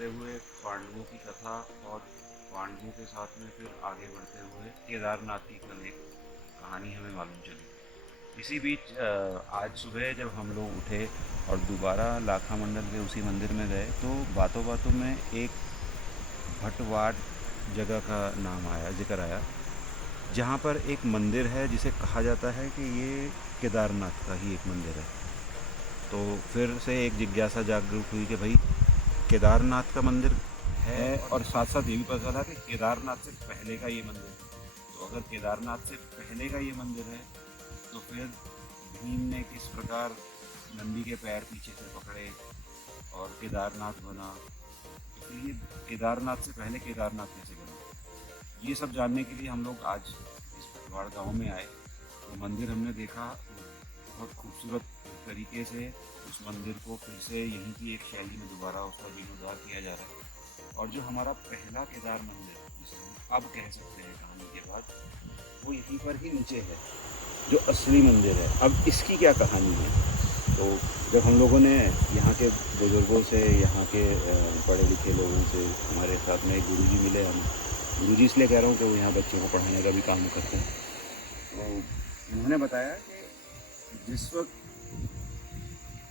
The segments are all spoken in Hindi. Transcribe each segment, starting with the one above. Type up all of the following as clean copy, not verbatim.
बढ़ते हुए पांडवों की कथा और पांडवों के साथ में फिर आगे बढ़ते हुए केदारनाथ की कल एक कहानी हमें मालूम चली। इसी बीच आज सुबह जब हम लोग उठे और दोबारा लाखा मंडल के उसी मंदिर में गए तो बातों बातों में एक भटवाड़ जगह का नाम आया, जिक्र आया, जहाँ पर एक मंदिर है जिसे कहा जाता है कि ये केदारनाथ का ही एक मंदिर है। तो फिर से एक जिज्ञासा जागरूक हुई कि भाई केदारनाथ का मंदिर है, और साथ साथ ये भी पता चला कि केदारनाथ से पहले का ये मंदिर है। तो अगर केदारनाथ से पहले का ये मंदिर है तो फिर भीम ने किस प्रकार नंदी के पैर पीछे से पकड़े और केदारनाथ बना, इसलिए केदारनाथ से पहले केदारनाथ कैसे बना, ये सब जानने के लिए हम लोग आज इस पटवाड़ गाँव में आए। तो मंदिर हमने देखा, बहुत खूबसूरत तरीके से उस मंदिर को फिर से यहीं की एक शैली में दोबारा उसका जीर्णोद्धार किया जा रहा है। और जो हमारा पहला केदार मंदिर, जिसे हम अब कह सकते हैं कहानी के बाद, वो यहीं पर ही नीचे है, जो असली मंदिर है। अब इसकी क्या कहानी है, तो जब हम लोगों ने यहाँ के बुज़ुर्गों से, यहाँ के पढ़े लिखे लोगों से, हमारे साथ में एक गुरुजी मिले। हम गुरुजी इसलिए कह रहा हूँ कि वो यहाँ बच्चों को पढ़ाने का भी काम करते हैं। तो उन्होंने बताया कि जिस वक्त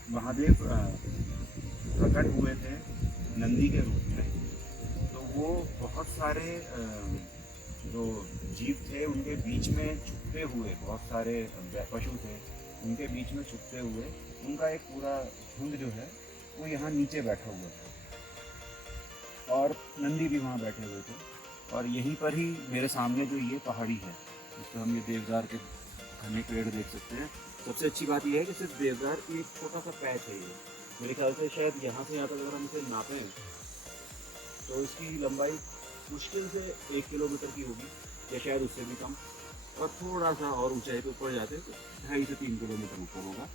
महादेव प्रकट हुए थे नंदी के रूप में, तो वो बहुत सारे जो जीव थे उनके बीच में छुपते हुए, बहुत सारे पशु थे उनके बीच में छुपते हुए, उनका एक पूरा झुंड जो है वो यहाँ नीचे बैठा हुआ था और नंदी भी वहाँ बैठे हुए थे। और यहीं पर ही मेरे सामने जो ये पहाड़ी है, इस पर हम ये देवदार के घने पेड़ देख सकते हैं। सबसे अच्छी बात यह है कि सिर्फ देवदार की एक छोटा सा पैच है ये। मेरे ख्याल से शायद यहाँ से यहाँ तक अगर हम इसे नापें तो इसकी लंबाई मुश्किल से 1 किलोमीटर की होगी, या शायद उससे भी कम। और थोड़ा सा और ऊंचाई पे ऊपर जाते तो 2.5 से 3 किलोमीटर ऊपर होगा।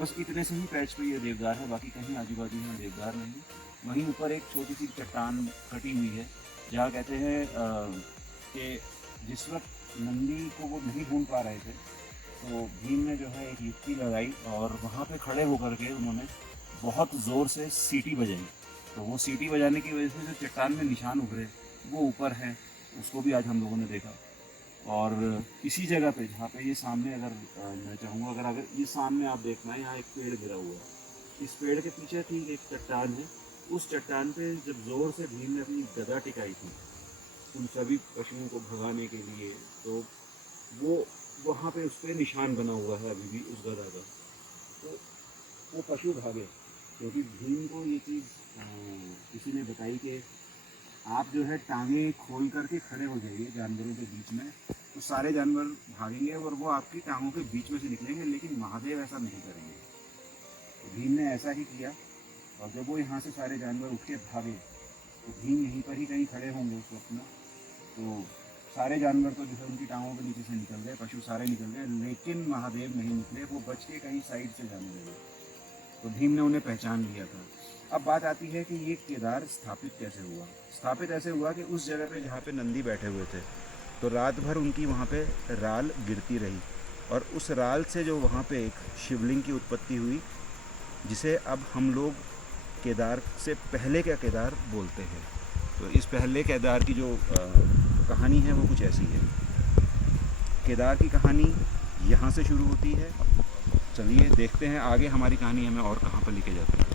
बस इतने से ही पैच पे ये देवदार है, बाकी कहीं आजू बाजू में देवदार नहीं है। वहीं ऊपर एक छोटी सी चट्टान कटी हुई है, जहाँ कहते हैं कि जिस वक्त नंदी को वो नहीं ढूंढ पा रहे थे तो भीम ने जो है एक युक्ति लगाई और वहाँ पे खड़े होकर के उन्होंने बहुत ज़ोर से सीटी बजाई। तो वो सीटी बजाने की वजह से जो चट्टान में निशान उभरे वो ऊपर है, उसको भी आज हम लोगों ने देखा। और इसी जगह पे जहाँ पे ये सामने, अगर मैं चाहूँगा अगर ये सामने आप देखना है, यहाँ एक पेड़ गिरा हुआ है, इस पेड़ के पीछे ठीक एक चट्टान है। उस चट्टान पे जब ज़ोर से भीम ने अपनी गदा टिकाई थी उन सभी पशुओं को भगाने के लिए, तो वो वहाँ पे उस पर निशान बना हुआ है अभी भी उस गदा का। तो वो पशु भागे, क्योंकि भीम को ये चीज़ किसी ने बताई कि आप जो है टांगे खोल करके खड़े हो जाइए जानवरों के बीच में, तो सारे जानवर भागेंगे और वो आपकी टांगों के बीच में से निकलेंगे, लेकिन महादेव ऐसा नहीं करेंगे। तो भीम ने ऐसा ही किया, और जब वो यहाँ से सारे जानवर उठ के भागे तो भीम यहीं पर ही कहीं खड़े होंगे उस वक्त में। तो सारे जानवर तो जो है उनकी टांगों के नीचे से निकल गए, पशु सारे निकल गए, लेकिन महादेव नहीं निकले, वो बच के कहीं साइड से जाने लगे। तो भीम ने उन्हें पहचान लिया था। अब बात आती है कि ये केदार स्थापित कैसे हुआ। स्थापित ऐसे हुआ कि उस जगह पे जहाँ पे नंदी बैठे हुए थे, तो रात भर उनकी वहाँ पे राल गिरती रही, और उस राल से जो वहाँ पे एक शिवलिंग की उत्पत्ति हुई, जिसे अब हम लोग केदार से पहले का केदार बोलते हैं। तो इस पहले केदार की जो कहानी है वो कुछ ऐसी है। केदार की कहानी यहाँ से शुरू होती है। चलिए देखते हैं आगे हमारी कहानी हमें और कहाँ पर लेके जाती है।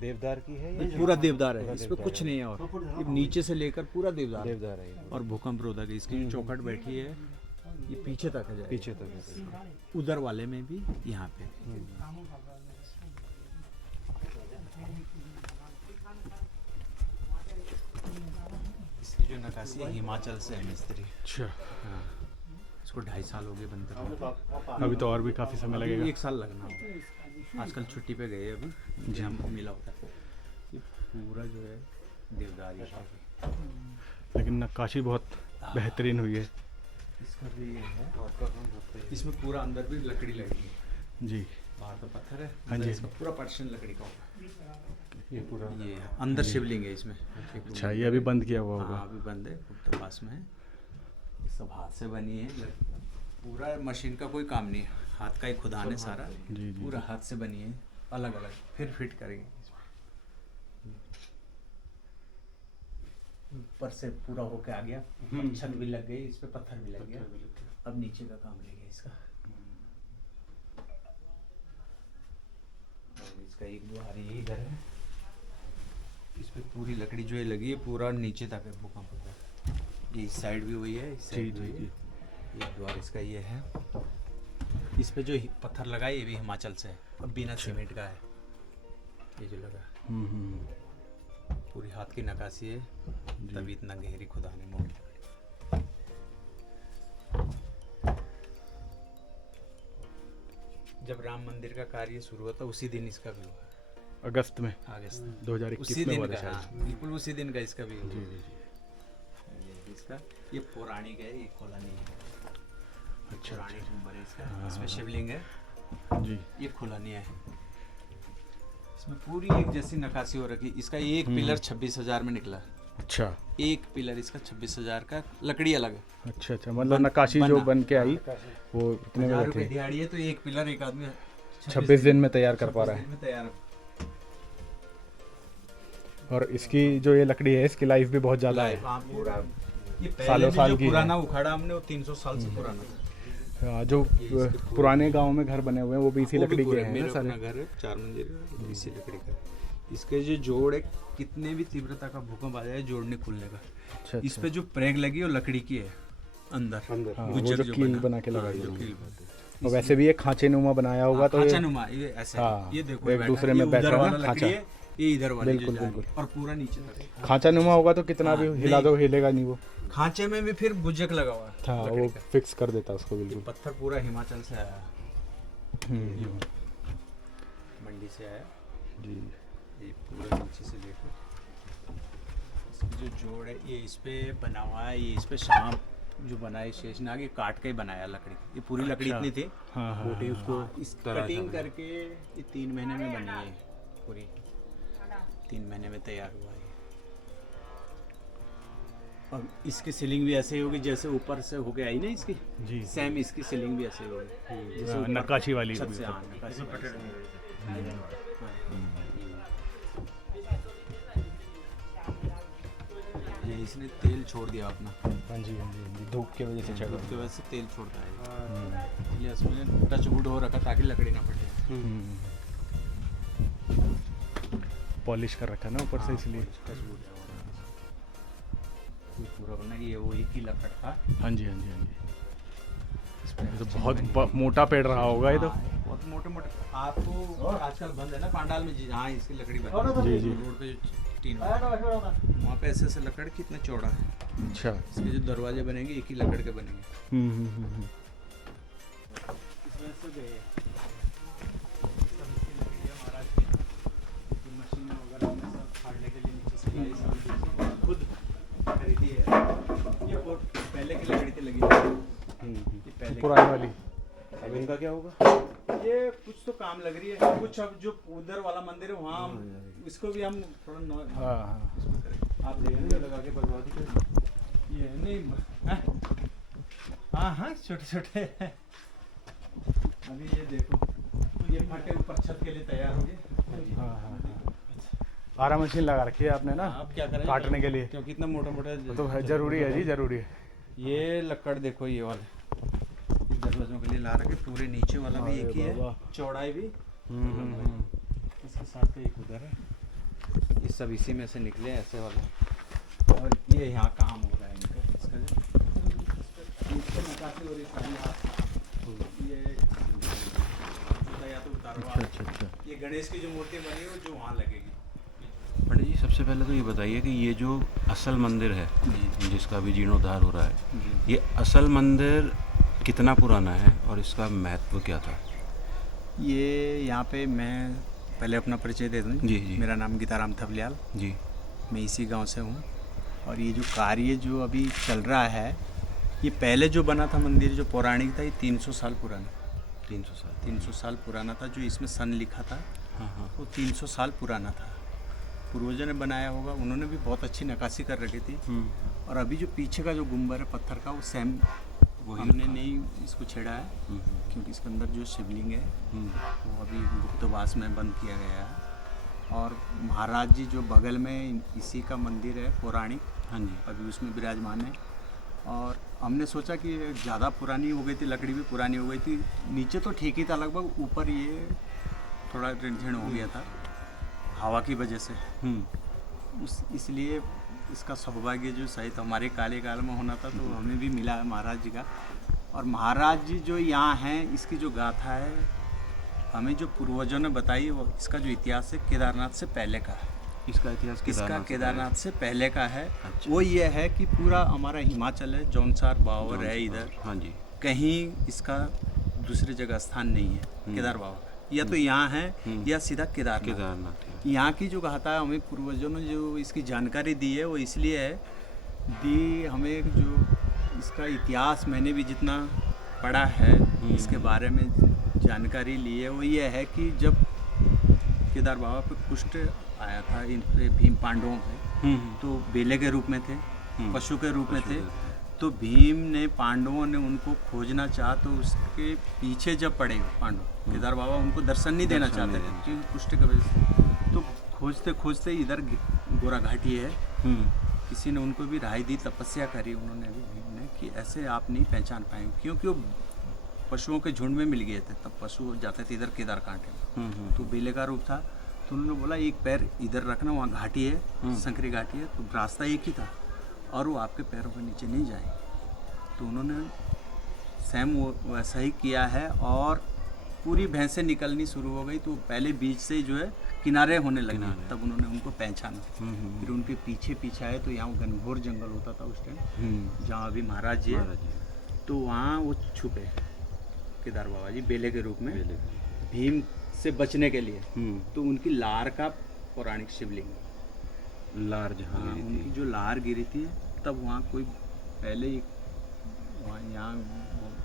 देवदार की है या पूरा देवदार है, इसमें देवदार कुछ नहीं है और ये नीचे से लेकर पूरा देवदार है। देवदार है ये? और भूकंप रोधक है। इसकी जो चौखट बैठी है ये पीछे तक है, पीछे तक है। उधर वाले में भी, यहाँ पे इसकी जो नक्काशी है हिमाचल से है मिस्त्री। अच्छा, हाँ, इसको 2.5 साल हो गए बनते हुए। अभी तो और भी काफ़ी समय लगेगा। 1 साल लगना होगा। आजकल छुट्टी पे गए अभी जी, हमको मिला होता है। ये पूरा जो है देवदारी है, लेकिन नक्काशी बहुत बेहतरीन हुई है। इसका भी ये है, इसमें पूरा अंदर भी लकड़ी लगी है जी। बाहर तो पत्थर है, हाँ जी। इसका पूरा पर्शन लकड़ी का होगा। ये पूरा ये अंदर शिवलिंग है इसमें। अच्छा, ये अभी बंद किया हुआ होगा। हाँ अभी बंद है, तो पास में है। ये सब हाथ से बनी है, पूरा मशीन का कोई काम नहीं है, हाथ का ही खुदान है सारा। जी, जी, पूरा हाथ से बनी है, अलग अलग फिर फिट करेंगे। ऊपर से पूरा होके आ गया, ऊपर छत भी लग गई, इस पे पत्थर भी लग गया। अब नीचे का काम रह गया इसका। और इसका एक द्वार ये इधर है, इसमें पूरी लकड़ी जो है लगी है, पूरा नीचे तक है भूकंप का। ये इस साइड भी वही है, इस जी साइड जी भी जी। एक द्वार इसका ये है। इस पे जो पत्थर लगा है ये भी हिमाचल से है, अब बिना सीमेंट का है ये जो लगा। पूरी हाथ की नक्काशी है, तभी इतना गहरी खुदान है मोटी लकड़ी। जब राम मंदिर का कार्य शुरू हुआ था उसी दिन इसका भी हुआ, अगस्त में अगस्त 2021 उसी में दिन हुआ का, था हाँ, शायद। बिल्कुल उसी दिन का इसका भी हुआ। जी जी जी। ये इसका ये पौराणिक है, ये खोला नहीं है। अच्छा पुरानी अच्छा। गुंबर है इसका, हाँ, इसमें हाँ। शिवलिंग है, जी ये खुला नहीं है। इसमें पूरी एक जैसी नक्काशी हो रखी। इसका एक पिलर 26,000 में निकला। अच्छा एक पिलर इसका 26,000 का, लकड़ी अलग है। अच्छा अच्छा, मतलब नक्काशी जो बन के आई वो इतने में 1000 थी। रुपए दिहाड़ी है, तो एक पिलर एक आदमी 26 दिन में तैयार कर पा रहा 26 है। दिन में तैयार। और इसकी जो ये लकड़ी है इसकी लाइफ भी बहुत ज़्यादा है। हाँ, पूरा ये पहले सालों भी साल जो की है। पुराना उखाड़ा हमने वो 300 साल से पुराना था। जो पुराने गांव में घर बने हुए हैं वो भी इसी वो भी लकड़ी के पूरे- हैं मेरा ना सारे। अपना घर है 4 मंजिल का, वो भी इसी लकड़ी का है। इसके जो जोड़ है, कितने भी तीव्रता का भूकंप आ जाए जोड़ नहीं खुलने का। अच्छा इस पे जो प्रेग लगी है वो लकड़ी की है अंदर। हाँ, वो गुज्जर जो कील बना के हाँ, लगाई जो हुई कील है। बनती और वैसे भी ये खांचे नुमा बनाया होगा तो खांचा ये नुमा, ये ऐसे हाँ, ये देखो एक बैठा दूसरे है, में ये बैठा उधर है ना, वाला लकड़ी खांचा। है, ये इधर वाली जो बिल्कुल, जा रही है, बिल्कुल। और पूरा नीचे तक खांचा नुमा होगा तो कितना भी हाँ, हिला दो हिलेगा नहीं वो। खांचे में भी फिर गुज्जक लगा हुआ है था लकड़ी वो का। फिक्स कर देता उसको ये बिल्कुल। पत्थर पूरा हिमाचल से आया, हम्म, मंडी से आया। जी ये पूरा नीचे से लेकर इसकी जो जोड़ है ये इस पे बना हुआ है। ये इस पे शाम जो बना है शेषनाग, ये काट के ही बनाया लकड़ी। ये पूरी लकड़ी अच्छा। इतनी थी, हाँ हाँ मोटी हाँ, उसको इस कटिंग करके ये 3 महीने में बनी है पूरी। 3 महीने में तैयार हुआ है। और इसकी सीलिंग भी ऐसे ही होगी जैसे ऊपर से होके आई ना इसकी, जी सेम इसकी सीलिंग भी ऐसे ही होगी जैसे ऊपर नक्काशी वाली छत भी से। सब। हाँ, नक्काशी वाली। ये इसने तेल छोड़ दिया अपना, हाँ जी हाँ जी हाँ जी, धूप की वजह से चढ़ा। उसकी वजह से तेल छोड़ता है। इसलिए इसमें टच वुड हो रखा ताकि लकड़ी ना फटे। पॉलिश कर रखा ना ऊपर से हाँ, इसलिए। टच वुड है ये पूरा बना। ये वो एक ही लकड़ था। हाँ जी हाँ जी हाँ जी। ये तो बहुत मोटा पेड़ रहा होगा ये तो। हाँ, बहुत मोटे मोटे। आपको आजकल बंद है ना पांडाल में, हाँ इसकी लकड़ी बनी जी, जी। रोड पे टीन वहाँ पे ऐसे ऐसे लकड़ कितना चौड़ा है। अच्छा। इसके जो दरवाजे बनेंगे एक ही लकड़ के बनेंगे। हम्म। इसमें से गए सब इसकी लकड़ी है महाराज की। मशीन वगैरह में सब फाड़ने के लिए नीचे से लाई, सब खुद खरीदी है। ये बहुत पहले की लकड़ी थी लगी हुई। ये पहले पुरानी वाली। अब इनका क्या होगा? ये कुछ तो काम लग रही है, कुछ अब जो उधर वाला मंदिर है वहाँ इसको भी हम थोड़ा हाँ हाँ। आप देखेंगे लगा के बर्बादी कर ये नहीं हैं? हाँ छोटे छोटे अभी ये देखो ये फटे ऊपर छत के लिए तैयार हो गए। हाँ हाँ। आरा मशीन लगा रखी है आपने ना आप क्या करें काटने के लिए। क्योंकि इतना मोटा मोटा तो जरूरी है जी, जरूरी है। ये लकड़ देखो ये वाले दरवाजों के लिए ला रखे, पूरे नीचे वाला भी एक ही है, चौड़ाई भी। इसकी साथ एक उधर है, ये सब इसी में से निकले ऐसे वाले, और ये यहाँ काम हो रहा है इनका, इसका जो नीचे नक्काशी हो रही सारी हाथ, ये या तो उतारो आप। अच्छा। ये गणेश की जो मूर्ति बनी है वो जो वहाँ लगेगी। पंडित जी, सबसे पहले तो ये बताइए कि ये जो असल मंदिर है जिसका भी जीर्णोद्धार हो रहा है, ये असल मंदिर कितना पुराना है और इसका महत्व क्या था? ये यहाँ पे मैं पहले अपना परिचय दे दूँ। जी। मेरा नाम गीताराम थपलियाल, जी। मैं इसी गांव से हूँ। और ये जो कार्य जो अभी चल रहा है, ये पहले जो बना था मंदिर जो पौराणिक था, ये 300 साल पुराना, 300 साल पुराना था। जो इसमें सन लिखा था वो 300 साल पुराना था। पूर्वजों ने बनाया होगा, उन्होंने भी बहुत अच्छी नक्काशी कर रखी थी। और अभी जो पीछे का जो गुंबर है पत्थर का, वो सेम हमने नहीं इसको छेड़ा है, क्योंकि इसके अंदर जो शिवलिंग है वो अभी गुप्तवास में बंद किया गया है। और महाराज जी जो बगल में इसी का मंदिर है पौराणिक, अभी उसमें विराजमान है। और हमने सोचा कि ज़्यादा पुरानी हो गई थी, लकड़ी भी पुरानी हो गई थी, नीचे तो ठीक ही था लगभग, ऊपर ये थोड़ा ऋण हो गया था हवा की वजह से। इसलिए इसका सौभाग्य जो सही तो हमारे काले काल में होना था, तो हमें भी मिला है महाराज जी का। और महाराज जी जो यहाँ हैं, इसकी जो गाथा है हमें जो पूर्वजों ने बताई, वो इसका जो इतिहास है केदारनाथ से पहले का है। इसका इतिहास केदारनाथ से पहले का है। वो ये है कि पूरा हमारा हिमाचल है, जौनसार बावर है इधर, कहीं इसका दूसरी जगह स्थान नहीं है केदार बाबा का, या तो यहाँ है या सीधा केदारनाथ। यहाँ की जो गाथा है, हमें पूर्वजों ने जो इसकी जानकारी दी है वो इसलिए है दी हमें, जो इसका इतिहास मैंने भी जितना पढ़ा है इसके बारे में जानकारी ली है, वो ये है कि जब केदार बाबा पे कुष्ठ आया था इन पे भीम पांडवों पे, तो बेले के रूप में थे, पशु के रूप में थे। तो भीम ने पांडवों ने उनको खोजना चाहा, तो उसके पीछे जब पड़े पांडव, केदार बाबा उनको दर्शन नहीं देना चाहते थे क्योंकि कुष्ठ की वजह से। तो खोजते खोजते इधर गोरा घाटी है, किसी ने उनको भी राय दी, तपस्या करी उन्होंने भी, भीम ने, कि ऐसे आप नहीं पहचान पाएंगे, क्योंकि वो पशुओं के झुंड में मिल गए थे। तब पशु जाते थे इधर केदार कांटे में, तो बेले का रूप था। तो उन्होंने बोला एक पैर इधर रखना, वहाँ घाटी है, संकरी घाटी है, तो रास्ता एक ही था और वो आपके पैरों के नीचे नहीं जाएंगे। तो उन्होंने सेम वो वैसा ही किया है। और पूरी भैंसें निकलनी शुरू हो गई, तो पहले बीच से जो है किनारे होने लगे, तब उन्होंने उनको पहचाना। फिर उनके पीछे पीछे आए, तो यहाँ घनघोर जंगल होता था उस टाइम, जहाँ अभी महाराज जी है, तो वहाँ वो छुपे केदार बाबा जी बेले के रूप में, भीम से बचने के लिए। तो उनकी लार का पौराणिक शिवलिंग, लार जहाँ उनकी जो लार गिरी थी, तब वहाँ कोई पहले ही वहाँ यहाँ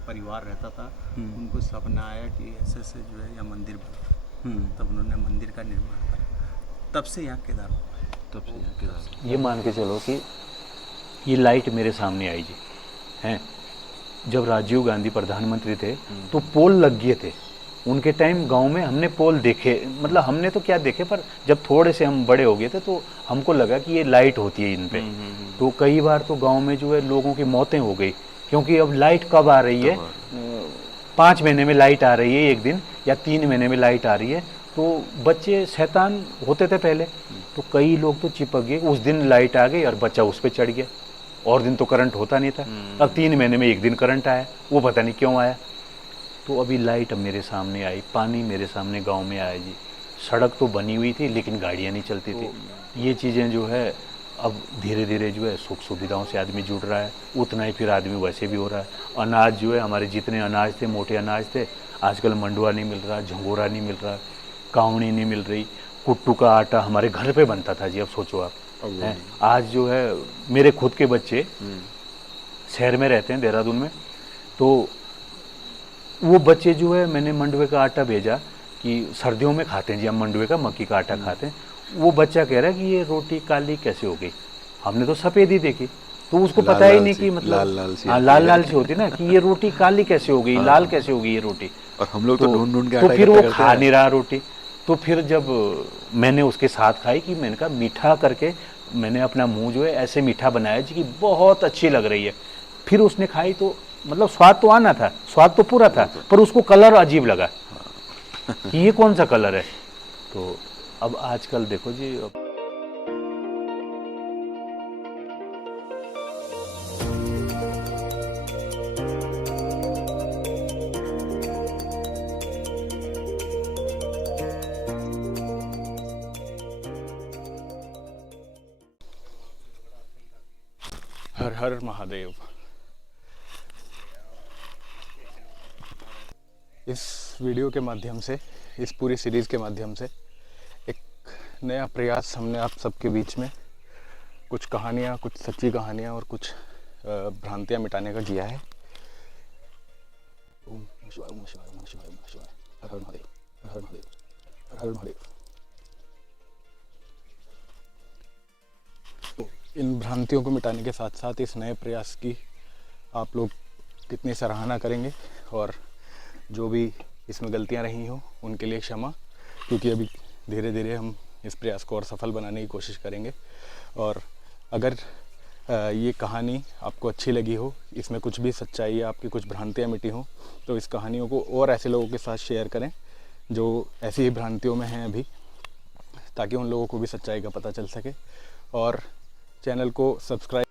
परिवार रहता था, उनको सपना आया कि ऐसे ऐसे जो है यहाँ मंदिर बना, तब उन्होंने मंदिर का निर्माण करा, तब से यहाँ केदार ये मान के चलो कि ये लाइट मेरे सामने आई जी हैं। जब राजीव गांधी प्रधानमंत्री थे तो पोल लग गए थे उनके टाइम गांव में, हमने पोल देखे, मतलब हमने तो क्या देखे, पर जब थोड़े से हम बड़े हो गए थे तो हमको लगा कि ये लाइट होती है इन पे। तो कई बार तो गांव में जो है लोगों की मौतें हो गई, क्योंकि अब लाइट कब आ रही है, 5 महीने में लाइट आ रही है एक दिन, या 3 महीने में लाइट आ रही है। तो बच्चे शैतान होते थे पहले, तो कई लोग तो चिपक गए, उस दिन लाइट आ गई और बच्चा उस पर चढ़ गया, और दिन तो करंट होता नहीं था। अब 3 महीने में एक दिन करंट आया, वो पता नहीं क्यों आया। तो अभी लाइट मेरे सामने आई, पानी मेरे सामने गांव में आया जी। सड़क तो बनी हुई थी लेकिन गाड़ियां नहीं चलती थी। ये चीज़ें जो है अब धीरे धीरे जो है सुख सुविधाओं से आदमी जुड़ रहा है, उतना ही फिर आदमी वैसे भी हो रहा है। अनाज जो है, हमारे जितने अनाज थे, मोटे अनाज थे, आजकल मंडुआ नहीं मिल रहा, झंगोरा नहीं मिल रहा, कावनी नहीं मिल रही। कुट्टू का आटा हमारे घर पे बनता था जी, अब सोचो आप हैं। आज जो है मेरे खुद के बच्चे शहर में रहते हैं, देहरादून में, तो वो बच्चे जो है, मैंने मंडुए का आटा भेजा कि सर्दियों में खाते हैं जी हम मंडुए का, मक्की का आटा खाते हैं। वो बच्चा कह रहा है कि ये रोटी काली कैसे हो गई, हमने तो सफ़ेद ही देखी। तो उसको पता ही नहीं कि मतलब लाल लाल सी होती ना, कि ये रोटी काली कैसे हो गई, लाल कैसे हो गई ये रोटी। और हम लोग तो ढूंढ के तो फिर वो खा नहीं रहा रोटी। तो फिर जब मैंने उसके साथ खाई, कि मैंने कहा मीठा करके, मैंने अपना मुंह जो है ऐसे मीठा बनाया जी कि बहुत अच्छी लग रही है। फिर उसने खाई तो मतलब स्वाद तो आना था, स्वाद तो पूरा था, पर उसको कलर अजीब लगा कि ये कौन सा कलर है। तो अब आजकल देखो जी, हर हर महादेव। इस वीडियो के माध्यम से, इस पूरी सीरीज़ के माध्यम से एक नया प्रयास हमने आप सबके बीच में कुछ कहानियाँ, कुछ सच्ची कहानियाँ और कुछ भ्रांतियाँ मिटाने का किया है। ओम नमः शिवाय, ओम नमः शिवाय, ओम नमः शिवाय, ओम नमः शिवाय। हर हर महादेव, हर हर महादेव, हर हर महादेव। तो इन भ्रांतियों को मिटाने के साथ साथ इस नए प्रयास की आप लोग कितनी सराहना करेंगे, और जो भी इसमें गलतियां रही हो उनके लिए क्षमा, क्योंकि अभी धीरे धीरे हम इस प्रयास को और सफल बनाने की कोशिश करेंगे। और अगर ये कहानी आपको अच्छी लगी हो, इसमें कुछ भी सच्चाई या आपकी कुछ भ्रांतियां मिटी हो, तो इस कहानियों को और ऐसे लोगों के साथ शेयर करें जो ऐसी ही भ्रांतियों में हैं अभी, ताकि उन लोगों को भी सच्चाई का पता चल सके। और चैनल को सब्सक्राइब